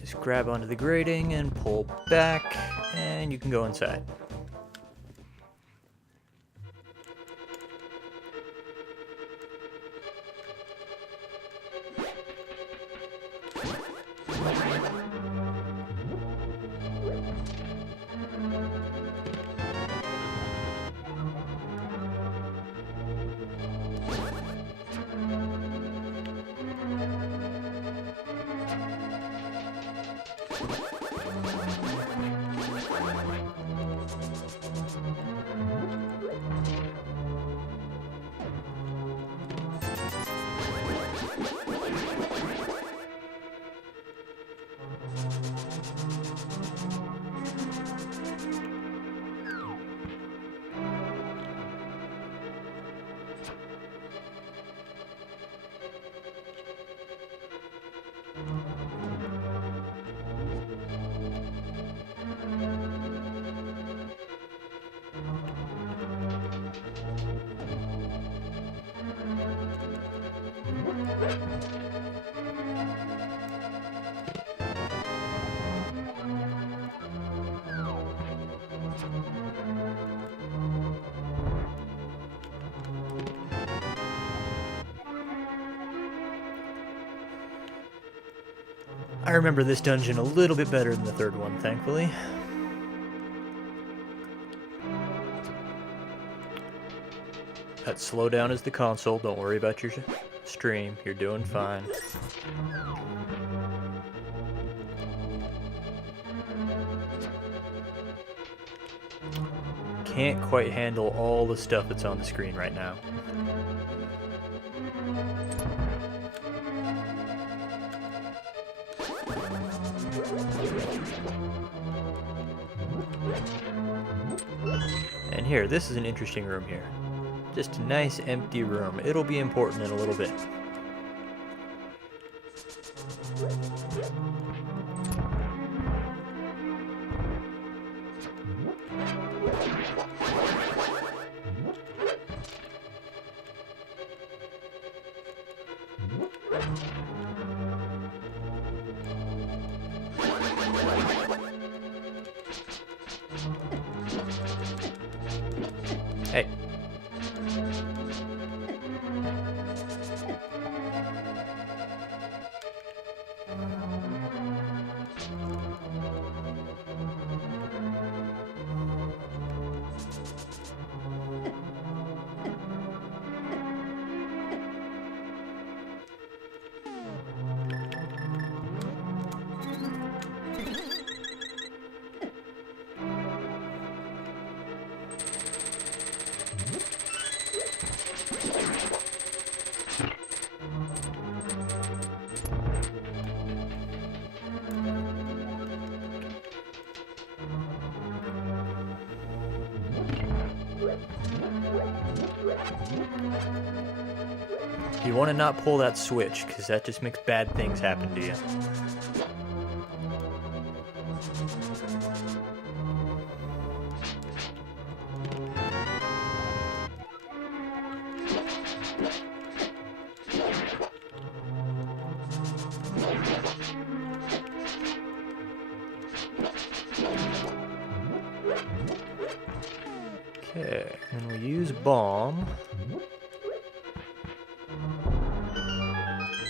Just grab onto the grating and pull back, and you can go inside. I remember this dungeon a little bit better than the third one, thankfully. That slowdown is the console. Don't worry about your stream. You're doing fine. Can't quite handle all the stuff that's on the screen right now. And here, this is an interesting room here. Just a nice empty room. It'll be important in a little bit. Hey. You want to not pull that switch, because that just makes bad things happen to you. Okay, and we use bomb.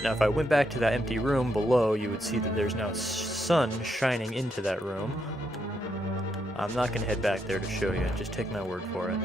Now if I went back to that empty room below, you would see that there's now sun shining into that room. I'm not going to head back there to show you, just take my word for it.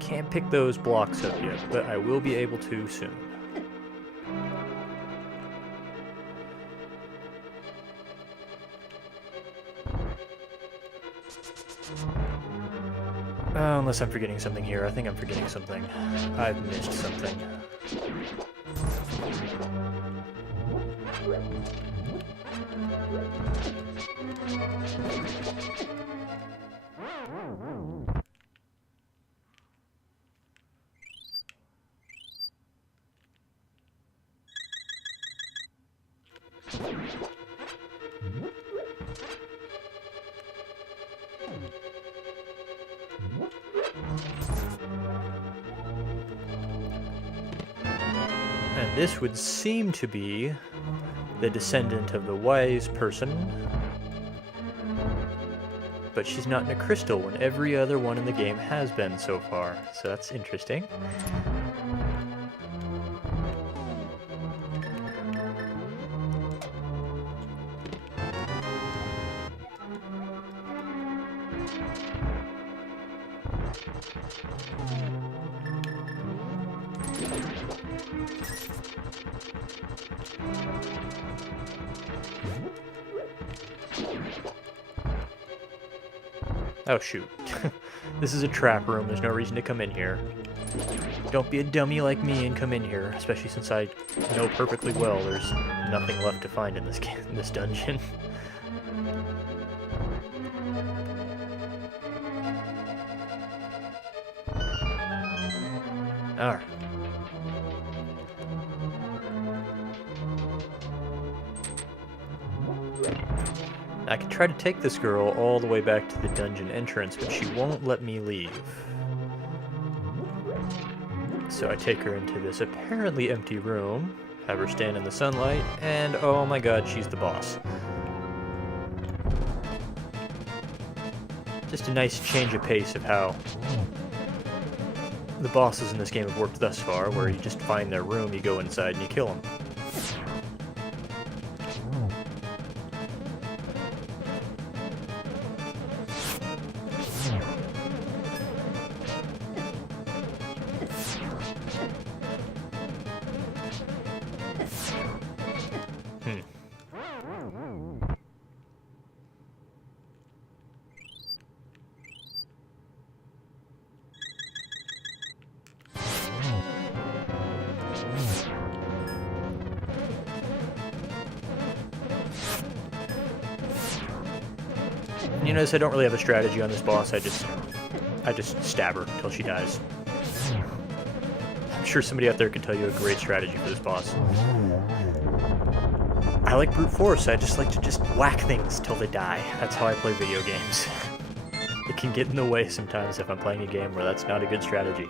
Can't pick those blocks up yet, but I will be able to soon. Unless I'm forgetting something here. I think I'm forgetting something. I've missed something. And this would seem to be the descendant of the wise person, but she's not in a crystal when every other one in the game has been so far, so that's interesting. Oh, shoot. This is a trap room. There's no reason to come in here. Don't be a dummy like me and come in here, especially since I know perfectly well there's nothing left to find in this dungeon. Alright. I could try to take this girl all the way back to the dungeon entrance, but she won't let me leave. So I take her into this apparently empty room, have her stand in the sunlight, and oh my god, she's the boss. Just a nice change of pace of how the bosses in this game have worked thus far, where you just find their room, you go inside, and you kill them. You notice I don't really have a strategy on this boss. I just stab her until she dies. I'm sure somebody out there could tell you a great strategy for this boss. I like brute force. I just like to just whack things till they die. That's how I play video games. It can get in the way sometimes if I'm playing a game where that's not a good strategy.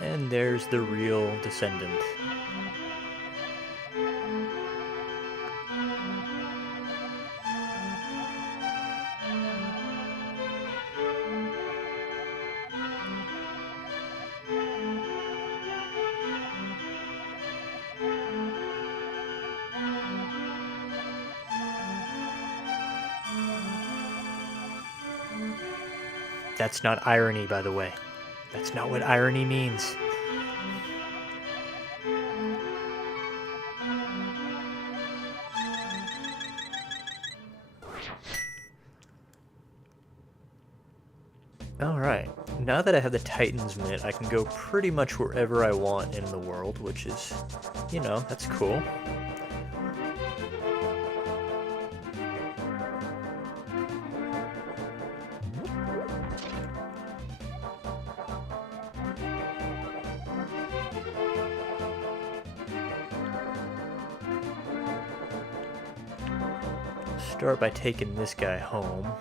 And there's the real descendant. That's not irony, by the way. That's not what irony means. Alright, now that I have the Titan's Mitt, I can go pretty much wherever I want in the world, which is, you know, that's cool. Start by taking this guy home.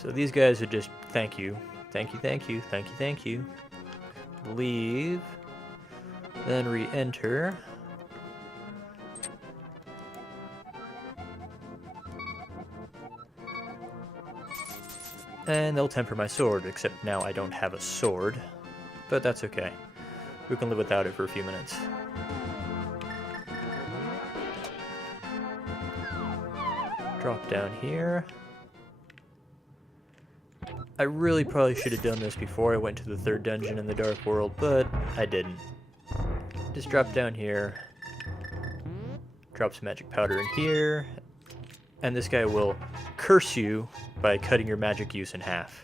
So these guys are just, thank you, thank you, thank you, thank you, thank you. Leave, then re-enter. And they'll temper my sword, except now I don't have a sword. But that's okay. We can live without it for a few minutes. Drop down here. I really probably should have done this before I went to the third dungeon in the Dark World, but I didn't. Just drop down here, drop some magic powder in here, and this guy will curse you by cutting your magic use in half.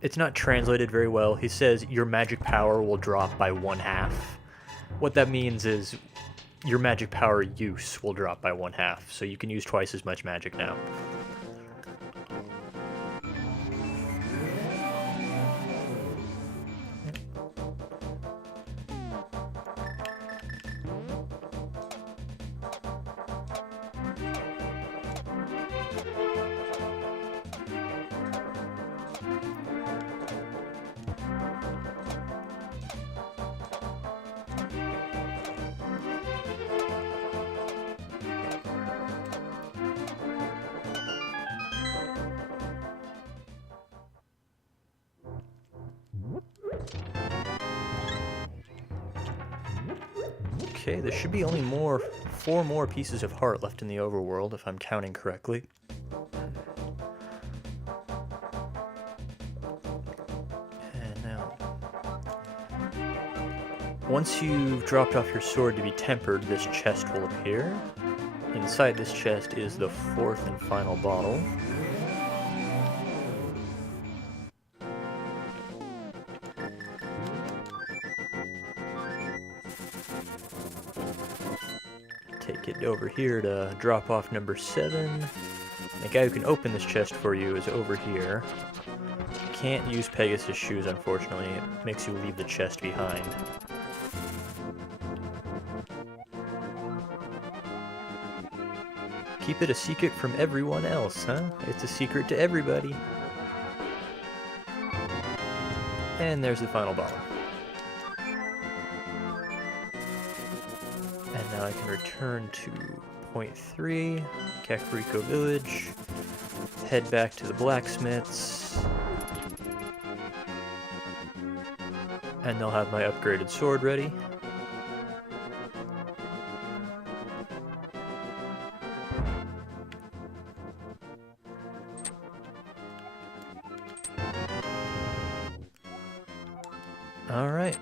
It's not translated very well. He says your magic power will drop by 1/2. What that means is your magic power use will drop by 1/2, so you can use twice as much magic now. Okay, there should be only 4 more pieces of heart left in the overworld, if I'm counting correctly. And now, once you've dropped off your sword to be tempered, this chest will appear. Inside this chest is the 4th and final bottle. Take it over here to drop off number 7. The guy who can open this chest for you is over here. Can't use Pegasus shoes, unfortunately. It makes you leave the chest behind. Keep it a secret from everyone else, huh? It's a secret to everybody. And there's the final bottle. And now I can return to point 3, Kakariko Village, head back to the blacksmiths, and they'll have my upgraded sword ready. Alright.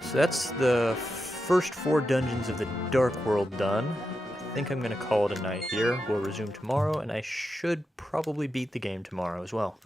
So that's the first 4 dungeons of the Dark World done. I think I'm going to call it a night here. We'll resume tomorrow, and I should probably beat the game tomorrow as well.